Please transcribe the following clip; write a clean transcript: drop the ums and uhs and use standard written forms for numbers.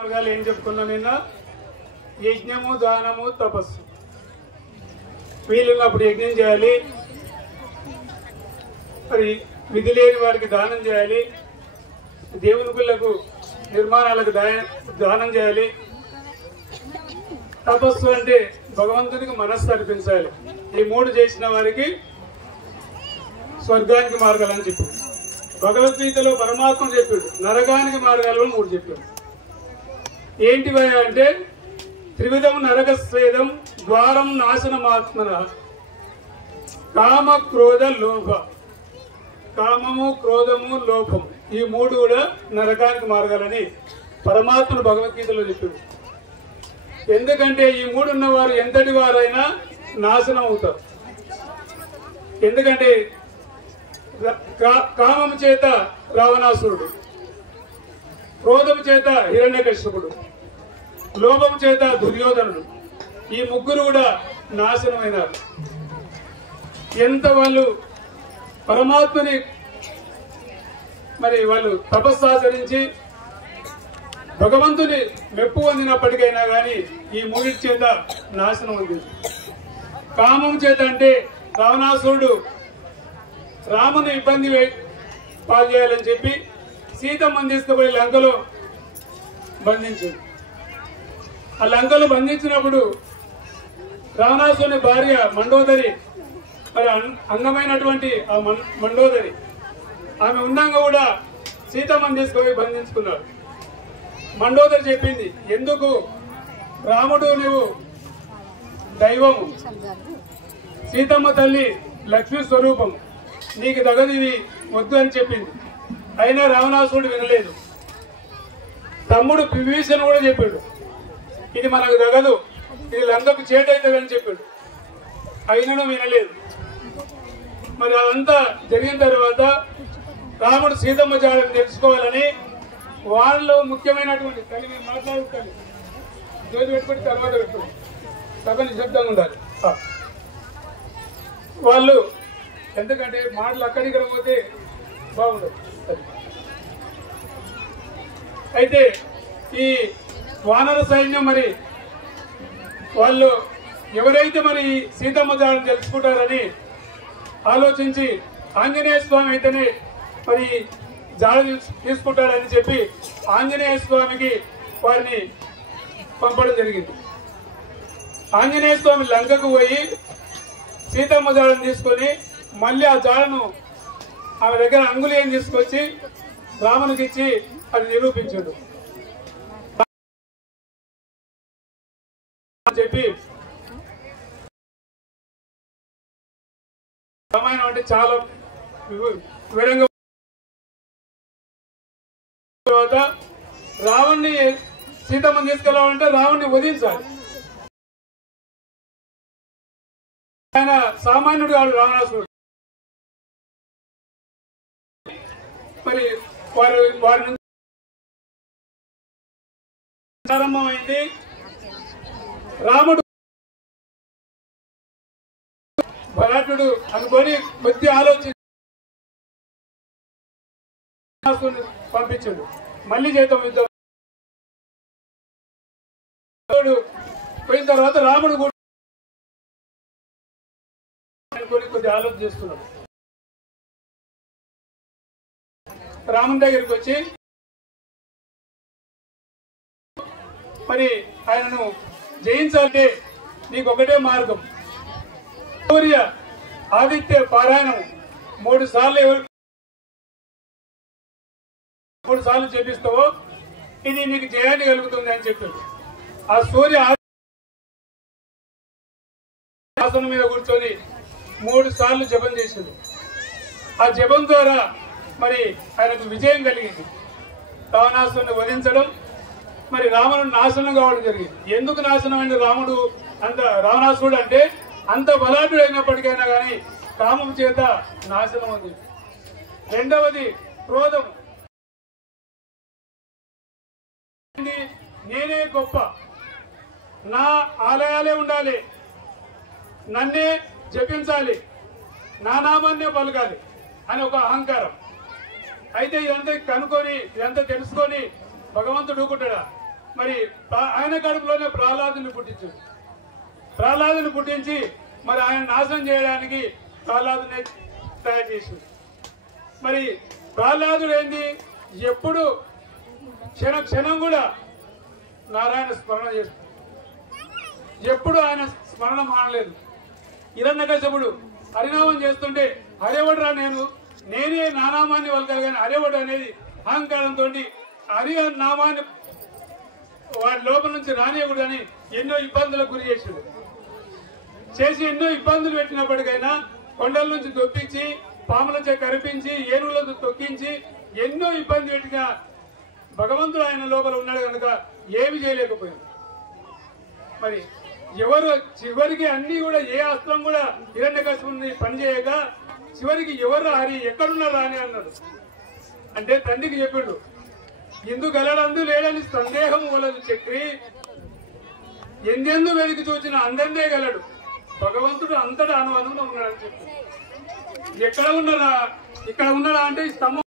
మార్గాలు ఏం చెప్పుకున్నా నిన్న యజ్ఞము దానము తపస్సు వీలున్నప్పుడు యజ్ఞం చేయాలి, మరి విధి లేని వారికి దానం చేయాలి, దేవుని గుళ్ళకు నిర్మాణాలకు దానం చేయాలి. తపస్సు అంటే భగవంతునికి మనస్సు అర్పించాలి. ఈ మూడు చేసిన వారికి స్వర్గానికి మార్గాలని చెప్పాడు. భగవద్గీతలో పరమాత్మ చెప్పాడు నరకానికి మార్గాలు మూడు చెప్పాడు. ఏంటివా అంటే త్రివిధం నరకస్వేదం ద్వారం నాశనమాత్మన కామ క్రోధ లోభ. కామము, క్రోధము, లోభము ఈ మూడు కూడా నరకానికి మార్గాలని పరమాత్మను భగవద్గీతలో చెప్పాడు. ఎందుకంటే ఈ మూడు ఉన్నవారు ఎంతటి వారైనా నాశనం అవుతారు. ఎందుకంటే కామము చేత రావణాసురుడు, క్రోధము చేత హిరణ్యకశ్యపుడు, లోభము చేత దుర్యోధనుడు, ఈ ముగ్గురు కూడా నాశనమైనారు. ఎంత వాళ్ళు పరమాత్మని మరి వాళ్ళు తపస్సాచరించి భగవంతుని మెప్పు పొందినప్పటికైనా కానీ ఈ మూడింటి చేత నాశనం అందింది. కామం చేత అంటే రావణాసురుడు రాముని ఇబ్బంది పాలు చేయాలని చెప్పి సీతమ్మని తీసుకుపోయి లంకలో బంధించింది. ఆ లంకలో బంధించినప్పుడు రావణాసురుని భార్య మండోదరి, మరి అందమైనటువంటి ఆ మండోదరి, ఆమె ఉన్నాక కూడా సీతమ్మని తీసుకుపోయి బంధించుకున్నాడు. మండోదరి చెప్పింది, ఎందుకు రాముడు నువ్వు దైవము, సీతమ్మ తల్లి లక్ష్మీ స్వరూపం, నీకు తగదివి వద్దు అని చెప్పింది. అయినా రావణాసురుడు వినలేదు. తమ్ముడు విభీషణుడు కూడా చెప్పాడు, ఇది మనకు తగదు, ఇది లంకకు చేటవుతుంది అని చెప్పాడు. అయినను వినలేదు. మరి అదంతా జరిగిన తర్వాత రాముడు సీతమ్మ జాడని తెలుసుకోవాలని వాళ్ళలో ముఖ్యమైనటువంటి తల్లి మీరు మాట్లాడుతాను జోలి పెట్టుకుని తర్వాత పెట్టుకోండి, సభ నిశ్శబ్దంగా ఉండాలి వాళ్ళు. ఎందుకంటే మాటలు అక్కడిక్కడ పోతే బాగుండదు. అయితే ఈ వానర సైన్యం మరి వాళ్ళు ఎవరైతే మరి సీతమ్మ జాడని తెలుసుకుంటారని ఆలోచించి ఆంజనేయ స్వామి అయితేనే మరి జాడ తీసుకుంటాడని చెప్పి ఆంజనేయ స్వామికి వారిని పంపడం జరిగింది. ఆంజనేయ స్వామి లంకకు పోయి సీతమ్మ జాడను తీసుకొని మళ్ళీ ఆ జాడను ఆమె దగ్గర అంగుళీయం తీసుకొచ్చి రామునికి ఇచ్చి అది నిరూపించాడు చెప్పి. రామాయణం అంటే చాలా వివరంగా. తర్వాత రావణ్ణి సీతమ్మని తీసుకెళ్ళాలంటే రావణ్ణి వధించాలి. ఆయన సామాన్యుడు కాదు రావణాసురుడు. మరి వారి నుంచి ప్రారంభమైంది. రాముడు భరతుడు అనుకొని కొద్ది ఆలోచించి పంపించాడు. మళ్ళీ చేద్దాం యుద్ధం పోయిన తర్వాత రాముడు కూడా కొద్ది ఆలోచన చేస్తున్నాడు. రాముని దగ్గరికి వచ్చి మరి ఆయనను జయించాలంటే నీకు ఒకటే మార్గం, సూర్య ఆదిత్య పారాయణం 3 సార్లు చేపిస్తావో ఇది నీకు జయాన్ని కలుగుతుంది అని చెప్పాడు. ఆ సూర్య ఆసనం మీద కూర్చొని 3 సార్లు జపం చేసింది. ఆ జపం ద్వారా మరి ఆయనకు విజయం కలిగింది. రావణాసురుని వధించడం, మరి రావణుడు నాశనం కావడం జరిగింది. ఎందుకు నాశనం అంటే రావణాసురుడు అంటే అంత బలాఢ్యుడు అయినప్పటికైనా కానీ కామం చేత నాశనం ఉంది. రెండవది క్రోధం. నేనే గొప్ప, నా ఆలయాలే ఉండాలి, నన్నే జపించాలి, నా నామాన్నే పలకాలి అని ఒక అహంకారం. అయితే ఇదంతా కనుక్కొని ఇదంతా తెలుసుకొని భగవంతుడు ఊరుకుంటాడా? మరి ఆయన కడుపులోనే ప్రహ్లాదుని పుట్టించాడు. ప్రహ్లాదుని పుట్టించి మరి ఆయన నాశనం చేయడానికి ప్రహ్లాదుని తయారు చేశాడు. మరి ప్రహ్లాదుడు ఏంది, ఎప్పుడు క్షణం కూడా నారాయణ స్మరణ చేస్తాడు, ఎప్పుడు ఆయన స్మరణ మానలేదు. హిరణ్యకశిపుడు హరినామం చేస్తుంటే హరివడురా నేనే నానామాన్ని వలకాలి కానీ హరివడు అనేది అహంకారంతో హరి నామాన్ని వాడి లోపల నుంచి రానియకూడదని ఎన్నో ఇబ్బందులకు గురి చేసి ఎన్నో ఇబ్బందులు పెట్టినప్పటికైనా కొండల నుంచి దొప్పించి పాములచే కరిపించి ఏనుగులతో తొక్కించి ఎన్నో ఇబ్బంది పెట్టిన భగవంతుడు ఆయన లోపల ఉన్నాడు కనుక ఏమి చేయలేకపోయాడు. మరి ఎవరు చివరికి అన్ని కూడా ఏ అస్త్రం కూడా హిరణ్యకశిపుని పనిచేయక చివరికి ఎవరు హరి ఎక్కడున్నారా అని అన్నాడు. అంటే తండ్రికి చెప్పాడు, ఇందు గలడందు లేడని సందేహం వలదు చక్రి, ఎందెందు వెతికి చూచిన అందరిదే గలడు, భగవంతుడు అంతటా అనువనుగా ఉన్నాడని చెప్పి. ఎక్కడ ఉన్నారా, ఇక్కడ ఉన్నాడా అంటే ఈ స్తంభం